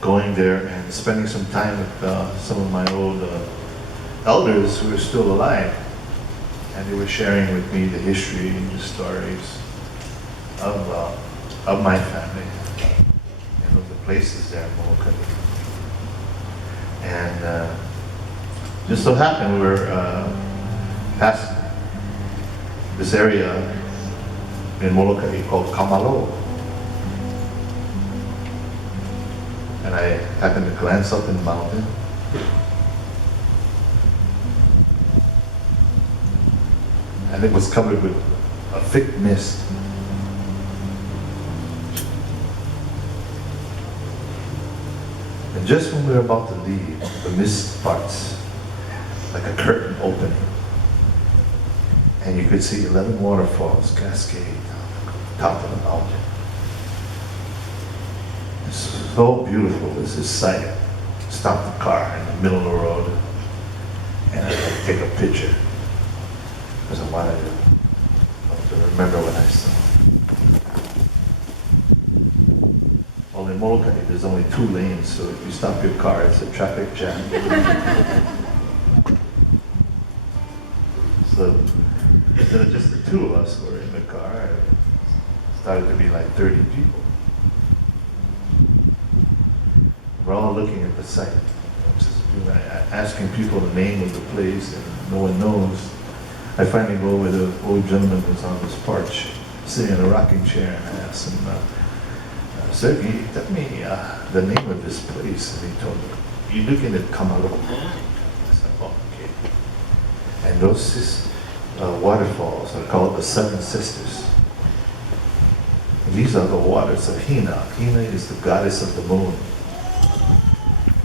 going there and spending some time with some of my old elders who are still alive. And they were sharing with me the history and the stories of my family and of the places there in Molokai. And just so happened we were past this area in Molokai called Kamalo. And I happened to glance up in the mountain. And it was covered with a thick mist. And just when we were about to leave, the mist parts, like a curtain opening. And you could see 11 waterfalls cascade down the top of the mountain. It's so beautiful, this is sight. Stop the car in the middle of the road and I take a picture because I wanted to remember what I saw. Well, in Molokai, there's only 2 lanes, so if you stop your car, it's a traffic jam. So instead of just the 2 of us who were in the car, it started to be like 30 people. We're all looking at the site, asking people the name of the place, and no one knows. I finally go with an old gentleman who's on this porch, sitting in a rocking chair, and I asked him, "Sir, can you tell me the name of this place?" And he told me, "You're looking at Kamalo." I said, "Oh, okay." And those waterfalls are called the Seven Sisters. And these are the waters of Hina. Hina is the goddess of the moon.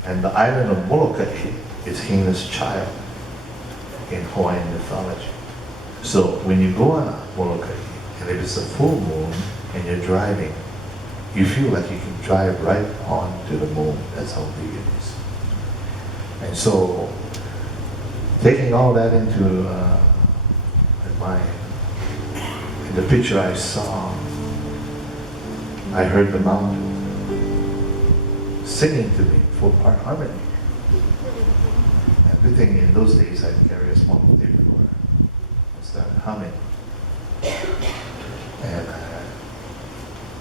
And the island of Molokai is Hina's child in Hawaiian mythology. So when you go on Molokai, and if it's a full moon and you're driving, you feel like you can drive right onto the moon. That's how big it is. And so, taking all that into mind, in the picture I saw, I heard the mountain singing to me, full part harmony. And good thing in those days I'd carry a small tape recorder. I started humming. And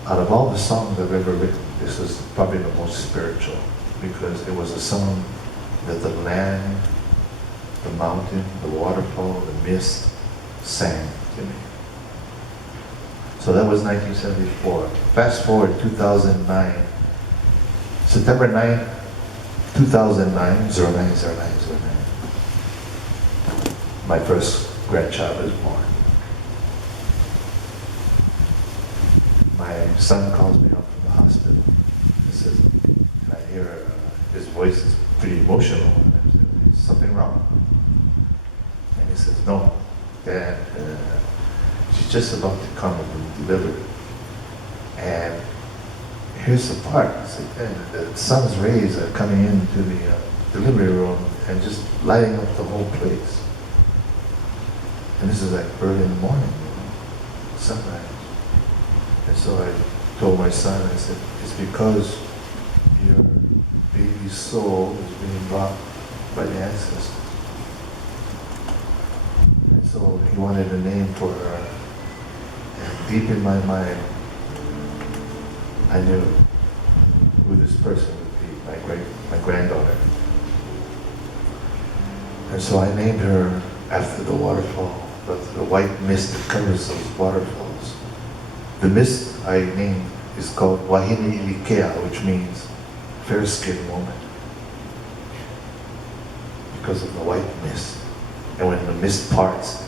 out of all the songs I've ever written, this is probably the most spiritual, because it was a song that the land, the mountain, the waterfall, the mist sang to me. So that was 1974. Fast forward 2009, September 9, 2009, 090909. My first grandchild was born. My son calls me up from the hospital. He says, and I hear his voice is pretty emotional. And I said, "Is something wrong?" And he says, "No, Dad, she's just about to come and be delivered. And here's the part." I said, "The sun's rays are coming into the delivery room and just lighting up the whole place. And this is like early in the morning, sunrise." And so I told my son, I said, "It's because your baby's soul is being brought by the ancestors." And so he wanted a name for her. And deep in my mind, I knew who this person would be, my granddaughter. And so I named her after the waterfall, the white mist that covers those waterfalls. The mist I named is called Wahine Ilikea, which means fair-skinned woman, because of the white mist. And when the mist parts,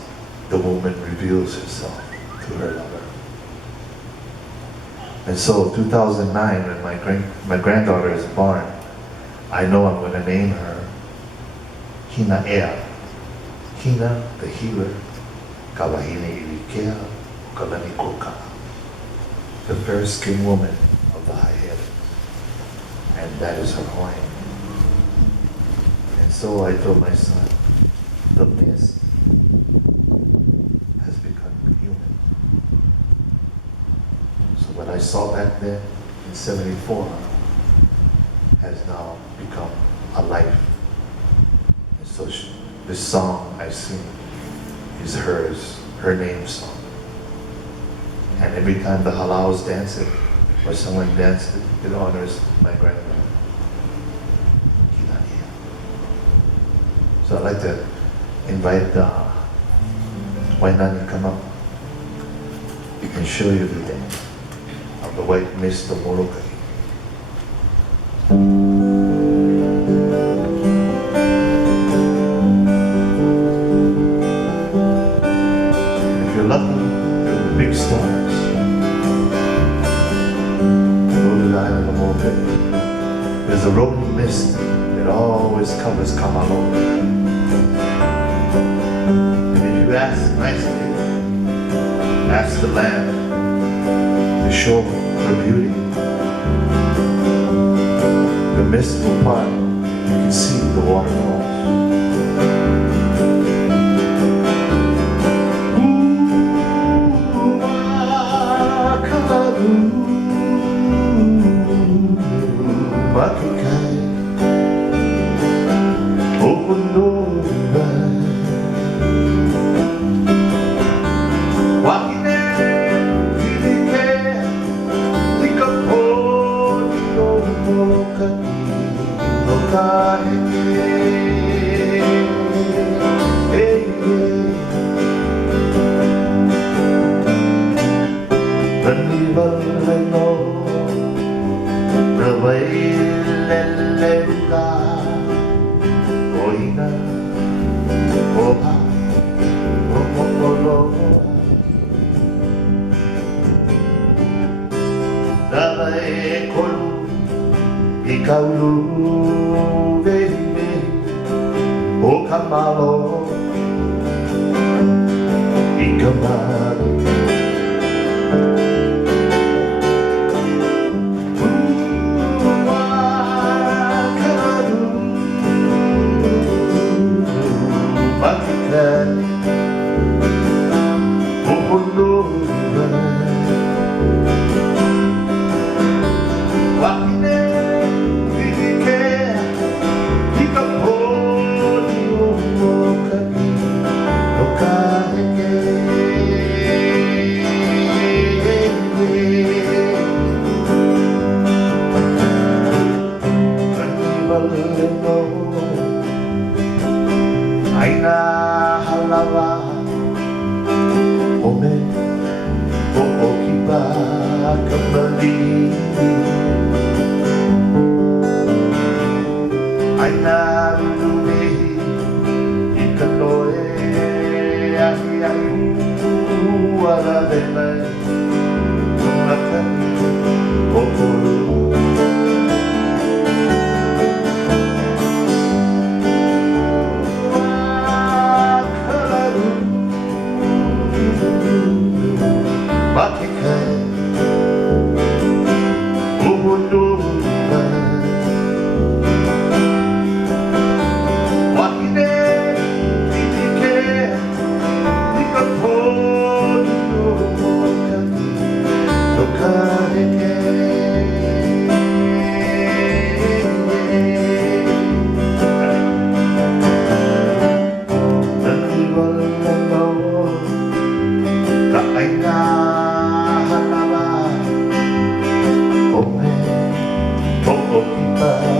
the woman reveals herself to her lover. And so 2009, when my granddaughter is born, I know I'm going to name her Hina Ea. Hina, the healer, ka Wahine Ilikea, kalani koka, the fair-skinned woman of the high head. And that is her Hawaiian. And so I told my son, the mist has become human. So what I saw back then in '74 has now become a life. And so this song I sing is hers, her name song. And every time the halaus dance it, or someone dances it, it honors my grandmother. So I'd like to invite Wahine to come up and show you the dance of the white mist of Molokai. And if you're lucky, there are big stars. Go to the island of Molokai. There's a rolling mist that always covers Kamalo. And if you ask nicely, ask the land to show her beauty, the mist will part, you can see the waterfalls. Wahine, Ilikea, Ikaw baby, o kamalo, ikamali. Aina halawa ome kiba kembali. Aina rumi ikanoe ahi wala belai makan kokoro. Bye.